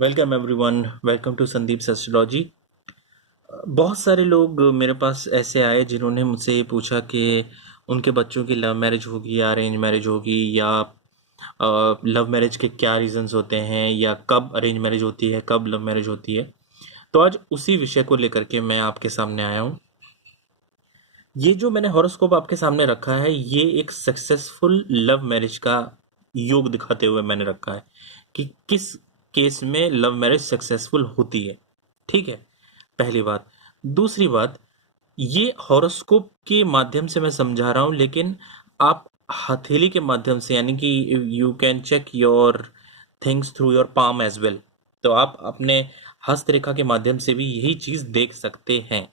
Welcome everyone, welcome to Sandeep astrology. बहुत सारे लोग मेरे पास ऐसे आए जिन्होंने मुझसे ये पूछा कि उनके बच्चों की लव मैरिज होगी या अरेंज मैरिज होगी, या लव मैरिज के क्या रीजंस होते हैं, या कब अरेंज मैरिज होती है, कब लव मैरिज होती है। तो आज उसी विषय को लेकर के मैं आपके सामने आया हूँ। ये जो मैंने हॉरोस्कोप आपके सामने रखा है, ये एक सक्सेसफुल लव मैरिज का योग दिखाते हुए मैंने रखा है कि किस केस में लव मैरिज सक्सेसफुल होती है। ठीक है, पहली बात। दूसरी बात, ये हॉरोस्कोप के माध्यम से मैं समझा रहा हूं, लेकिन आप हथेली के माध्यम से, यानी कि you can check your things through your palm as well. तो आप अपने हस्तरेखा के माध्यम से भी यही चीज देख सकते हैं।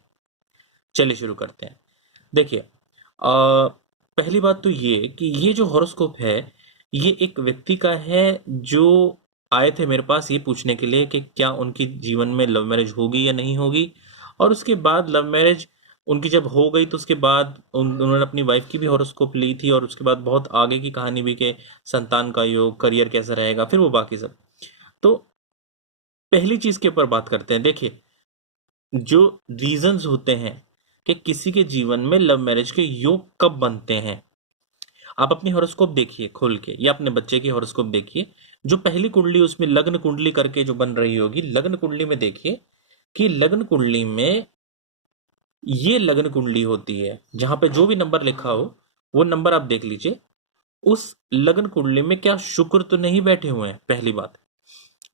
चलिए शुरू करते हैं। देखिए, पहली बात तो ये कि ये जो हॉरोस्कोप है, ये एक व्यक्ति का है जो आए थे मेरे पास ये पूछने के लिए कि क्या उनकी जीवन में लव मैरिज होगी या नहीं होगी। और उसके बाद लव मैरिज उनकी जब हो गई तो उसके बाद उन्होंने अपनी वाइफ की भी हॉरोस्कोप ली थी, और उसके बाद बहुत आगे की कहानी भी कि संतान का योग, करियर कैसा रहेगा, फिर वो बाकी सब। तो पहली चीज के ऊपर बात करते हैं। देखिए, जो रीजंस होते हैं कि किसी के जीवन में लव मैरिज के योग कब बनते हैं, आप अपनी हॉरोस्कोप देखिए खोल के, या अपने बच्चे की हॉरोस्कोप देखिए। जो पहली कुंडली, उसमें लग्न कुंडली करके जो बन रही होगी, लग्न कुंडली में देखिए कि लग्न कुंडली में ये लग्न कुंडली होती है जहां पे जो भी नंबर लिखा हो वो नंबर आप देख लीजिए। उस लग्न कुंडली में क्या शुक्र तो नहीं बैठे हुए हैं, पहली बात।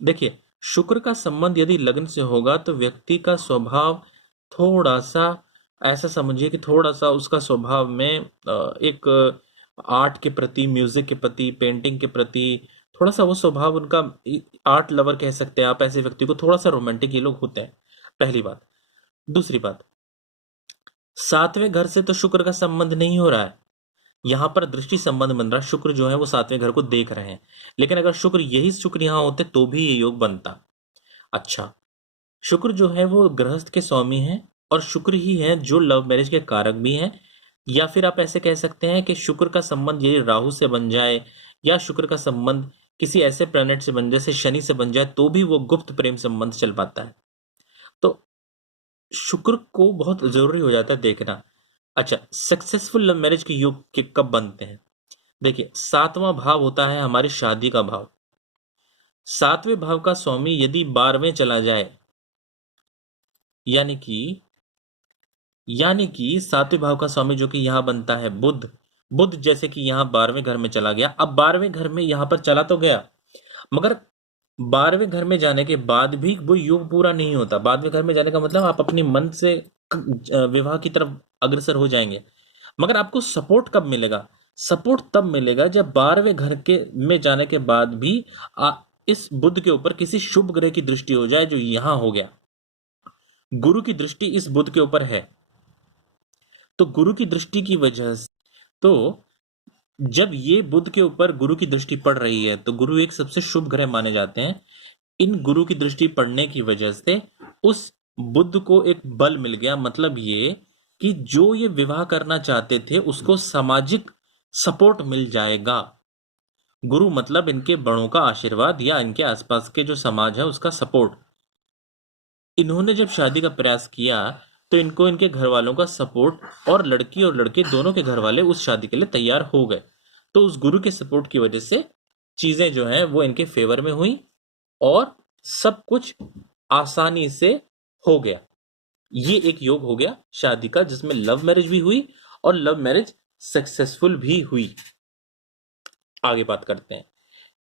देखिए, शुक्र का संबंध यदि लग्न से होगा तो व्यक्ति का स्वभाव थोड़ा सा, ऐसा समझिए कि थोड़ा सा उसका स्वभाव में एक आर्ट के प्रति, म्यूजिक के प्रति, पेंटिंग के प्रति थोड़ा सा वो स्वभाव उनका, आर्ट लवर कह सकते हैं आप ऐसे व्यक्ति को, थोड़ा सा रोमांटिक ये लोग होते हैं, पहली बात। दूसरी बात, सातवें घर से तो शुक्र का संबंध नहीं हो रहा है, यहां पर दृष्टि संबंध बन रहा है। शुक्र जो है वो सातवें घर को देख रहे हैं, लेकिन अगर शुक्र, यही शुक्र यहां होते तो भी ये योग बनता। अच्छा, शुक्र जो है वो गृहस्थ के स्वामी है, और शुक्र ही है जो लव मैरिज के कारक भी हैं। या फिर आप ऐसे कह सकते हैं कि शुक्र का संबंध यदि राहु से बन जाए, या शुक्र का संबंध किसी ऐसे प्लैनेट से बन जाए, जैसे शनि से बन जाए, तो भी वो गुप्त प्रेम संबंध चल पाता है। तो शुक्र को बहुत जरूरी हो जाता है देखना। अच्छा, सक्सेसफुल लव मैरिज के योग के कब बनते हैं? देखिए, सातवां भाव होता है हमारी शादी का भाव। सातवें भाव का स्वामी यदि 12वें चला जाए, यानी कि सातवें भाव का स्वामी जो कि यहां बनता है बुध। बुध जैसे कि यहां 12वें घर में चला गया। अब 12वें घर में यहां पर चला तो गया, मगर 12वें घर में जाने के बाद भी वो योग पूरा नहीं होता। 12वें घर में जाने का मतलब आप अपनी मन से विवाह की तरफ अग्रसर हो जाएंगे, मगर आपको सपोर्ट कब मिलेगा? सपोर्ट तब मिलेगा जब 12वें घर के में जाने के बाद भी इस बुध के ऊपर किसी शुभ ग्रह की दृष्टि हो जाए, जो यहां हो गया। गुरु की दृष्टि इस बुध के ऊपर है, तो गुरु की दृष्टि की वजह से, तो जब ये बुध के ऊपर गुरु की दृष्टि पड़ रही है, तो गुरु एक सबसे शुभ ग्रह माने जाते हैं। इन गुरु की दृष्टि पड़ने की वजह से उस बुध को एक बल मिल गया। मतलब ये कि जो ये विवाह करना चाहते थे उसको सामाजिक सपोर्ट मिल जाएगा। गुरु मतलब इनके बड़ों का आशीर्वाद, या इनके आसपास के जो समाज है उसका सपोर्ट। इन्होंने जब शादी का प्रयास किया तो इनको इनके घर वालों का सपोर्ट, और लड़की और लड़के दोनों के घर वाले उस शादी के लिए तैयार हो गए। तो उस गुरु के सपोर्ट की वजह से चीजें जो हैं वो इनके फेवर में हुई, और सब कुछ आसानी से हो गया। ये एक योग हो गया शादी का, जिसमें लव मैरिज भी हुई और लव मैरिज सक्सेसफुल भी हुई। आगे बात करते हैं।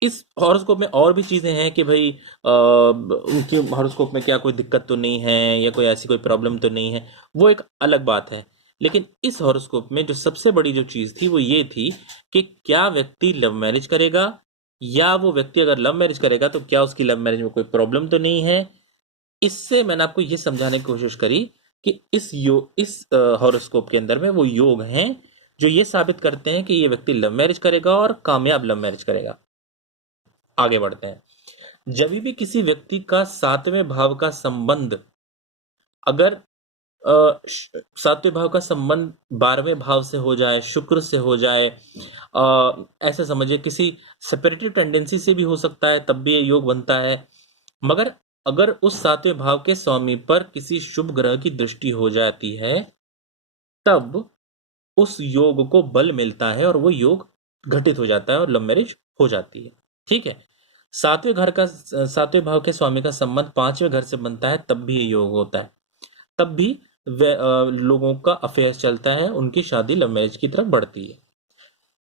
इस हॉरोस्कोप में और भी चीजें हैं कि भाई उनके हॉरोस्कोप में क्या कोई दिक्कत तो नहीं है, या कोई ऐसी कोई प्रॉब्लम तो नहीं है, वो एक अलग बात है। लेकिन इस हॉरोस्कोप में जो सबसे बड़ी जो चीज थी वो ये थी कि क्या व्यक्ति लव मैरिज करेगा, या वो व्यक्ति अगर लव मैरिज करेगा तो क्या उसकी लव मैरिज में कोई प्रॉब्लम तो नहीं है। इससे मैंने आपको ये समझाने की कोशिश करी कि इस हॉरोस्कोप के अंदर में वो योग हैं जो ये साबित करते हैं कि ये व्यक्ति लव मैरिज करेगा और कामयाब लव मैरिज करेगा। आगे बढ़ते हैं। जब भी किसी व्यक्ति का सातवें भाव का संबंध, अगर सातवें भाव का संबंध 12वें भाव से हो जाए, शुक्र से हो जाए, ऐसा समझिए किसी सेपरेटिव टेंडेंसी से भी हो सकता है, तब भी ये योग बनता है। मगर अगर उस सातवें भाव के स्वामी पर किसी शुभ ग्रह की दृष्टि हो जाती है, तब उस योग को बल मिलता है और वो योग घटित हो जाता है और लव मैरिज हो जाती है। ठीक है। सातवें भाव के स्वामी का संबंध पांचवें घर से बनता है, तब भी ये योग होता है। तब भी लोगों का अफेयर चलता है, उनकी शादी लव मैरिज की तरफ बढ़ती है।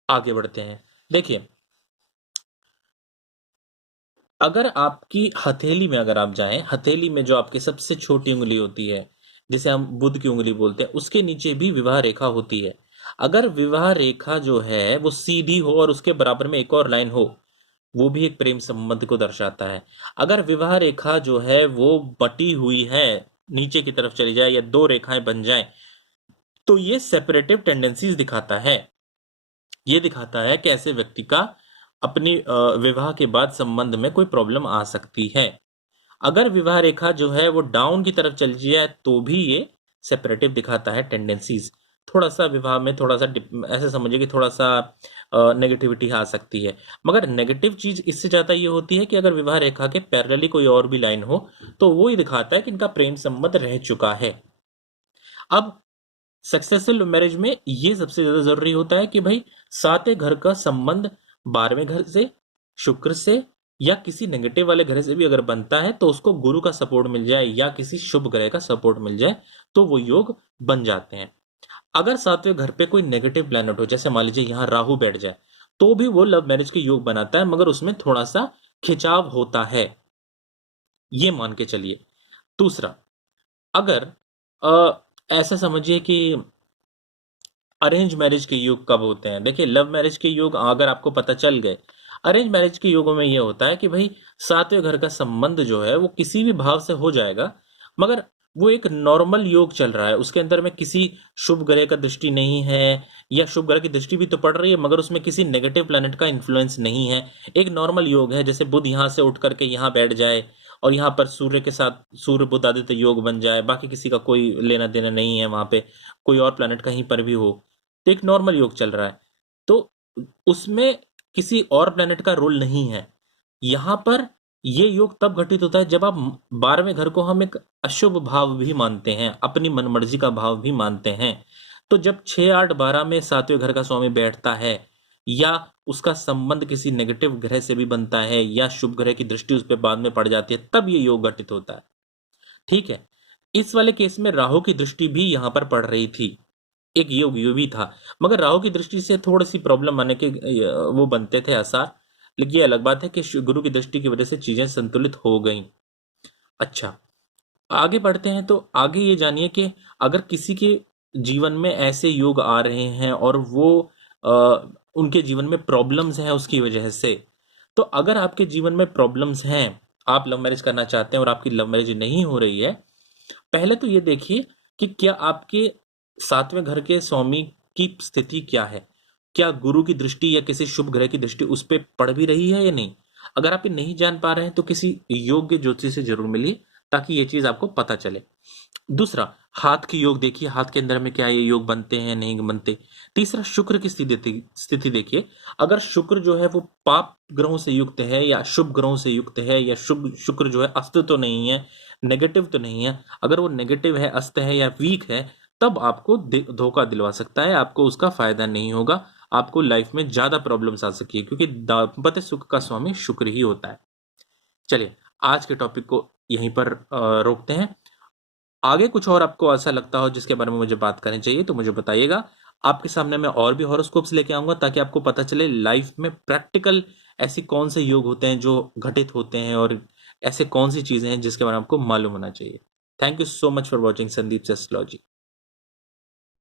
आगे बढ़ते हैं। देखिए, अगर आपकी हथेली में अगर आप जाएं, हथेली में जो आपकी सबसे छोटी उंगली होती है, जिसे हम बुध की उंगली बोलते हैं, उसके नीचे भी विवाह रेखा होती है। अगर विवाह रेखा जो है वो सीधी हो और उसके बराबर में एक और लाइन हो, वो भी एक प्रेम संबंध को दर्शाता है। अगर विवाह रेखा जो है वो बटी हुई है, नीचे की तरफ चली जाए या दो रेखाएं बन जाएं, तो ये सेपरेटिव टेंडेंसीज दिखाता है। ये दिखाता है कि ऐसे व्यक्ति का अपनी विवाह के बाद संबंध में कोई प्रॉब्लम आ सकती है। अगर विवाह रेखा जो है वो डाउन की तरफ चल जाए, तो भी ये सेपरेटिव दिखाता है टेंडेंसीज। थोड़ा सा विवाह में थोड़ा सा ऐसे समझिए कि थोड़ा सा नेगेटिविटी आ सकती है। मगर नेगेटिव चीज इससे ज्यादा ये होती है कि अगर विवाह रेखा के पैरेलली कोई और भी लाइन हो, तो वो ही दिखाता है कि इनका प्रेम संबंध रह चुका है। अब सक्सेसफुल मैरिज में ये सबसे ज्यादा जरूरी होता है कि भाई सातवें घर का संबंध 12वें घर से, शुक्र से या किसी नेगेटिव वाले ग्रह से भी अगर बनता है, तो उसको गुरु का सपोर्ट मिल जाए या किसी शुभ ग्रह का सपोर्ट मिल जाए, तो वो योग बन जाते हैं। अगर सातवें घर पे कोई नेगेटिव प्लैनेट हो, जैसे मान लीजिए यहाँ राहु बैठ जाए, तो भी वो लव मैरिज के योग बनाता है, मगर उसमें थोड़ा सा खिंचाव होता है, ये मान के चलिए। दूसरा, अगर ऐसा समझिए कि अरेंज मैरिज के योग कब होते हैं। देखिए, लव मैरिज के योग अगर आपको पता चल गए, अरेंज मैरिज के योगों में ये होता है कि भाई सातवें घर का संबंध जो है वो किसी भी भाव से हो जाएगा, मगर वो एक नॉर्मल योग चल रहा है, उसके अंदर में किसी शुभ ग्रह का दृष्टि नहीं है, या शुभ ग्रह की दृष्टि भी तो पड़ रही है मगर उसमें किसी नेगेटिव प्लैनेट का इन्फ्लुएंस नहीं है। एक नॉर्मल योग है, जैसे बुध यहाँ से उठ करके यहाँ बैठ जाए और यहाँ पर सूर्य के साथ सूर्य बुध आदित्य योग बन जाए, बाकी किसी का कोई लेना देना नहीं है, वहां पे कोई और प्लैनेट कहीं पर भी हो, तो एक नॉर्मल योग चल रहा है, तो उसमें किसी और प्लेनेट का रोल नहीं है। यहां पर ये योग तब घटित होता है जब आप 12वें घर को हम एक अशुभ भाव भी मानते हैं, अपनी मनमर्जी का भाव भी मानते हैं। तो जब 6, 8, 12 में सातवें घर का स्वामी बैठता है, या उसका संबंध किसी नेगेटिव ग्रह से भी बनता है, या शुभ ग्रह की दृष्टि उस पर बाद में पड़ जाती है, तब ये योग घटित होता है। ठीक है। इस वाले केस में राहु की दृष्टि भी यहां पर पड़ रही थी, एक योग यो भी था, मगर राहु की दृष्टि से थोड़ी सी प्रॉब्लम आने के वो बनते थे आसार। लेकिन ये अलग बात है कि गुरु की दृष्टि की वजह से चीजें संतुलित हो गई। अच्छा, आगे बढ़ते हैं। तो आगे ये जानिए कि अगर किसी के जीवन में ऐसे योग आ रहे हैं और वो आ, उनके जीवन में प्रॉब्लम्स हैं उसकी वजह से, तो अगर आपके जीवन में प्रॉब्लम्स हैं, आप लव मैरिज करना चाहते हैं और आपकी लव मैरिज नहीं हो रही है, पहले तो ये देखिए कि क्या आपके सातवें घर के स्वामी की स्थिति क्या है, क्या गुरु की दृष्टि या किसी शुभ ग्रह की दृष्टि उस पर पड़ भी रही है या नहीं। अगर आप ये नहीं जान पा रहे हैं तो किसी योग्य ज्योतिषी से जरूर मिलिए, ताकि ये चीज आपको पता चले। दूसरा, हाथ की योग देखिए, हाथ के अंदर में क्या ये योग बनते हैं नहीं बनते। तीसरा, शुक्र की स्थिति देखिए, अगर शुक्र जो है वो पाप ग्रहों से युक्त है या शुभ ग्रहों से युक्त है, या शुभ शुक्र जो है अस्त तो नहीं है, नेगेटिव तो नहीं है, अगर वो नेगेटिव है, अस्त है या वीक है, तब आपको धोखा दिलवा सकता है, आपको उसका फायदा नहीं होगा, आपको लाइफ में ज्यादा प्रॉब्लम्स आ सकती है, क्योंकि दाम्पत्य सुख का स्वामी शुक्र ही होता है। चलिए, आज के टॉपिक को यहीं पर रोकते हैं। आगे कुछ और आपको ऐसा लगता हो जिसके बारे में मुझे बात करनी चाहिए तो मुझे बताइएगा। आपके सामने मैं और भी हॉरोस्कोप्स लेके आऊंगा, ताकि आपको पता चले लाइफ में प्रैक्टिकल ऐसी कौन से योग होते हैं जो घटित होते हैं, और ऐसे कौन सी चीजें हैं जिसके बारे में आपको मालूम होना चाहिए। Thank you so much for watching Sandeep astrology.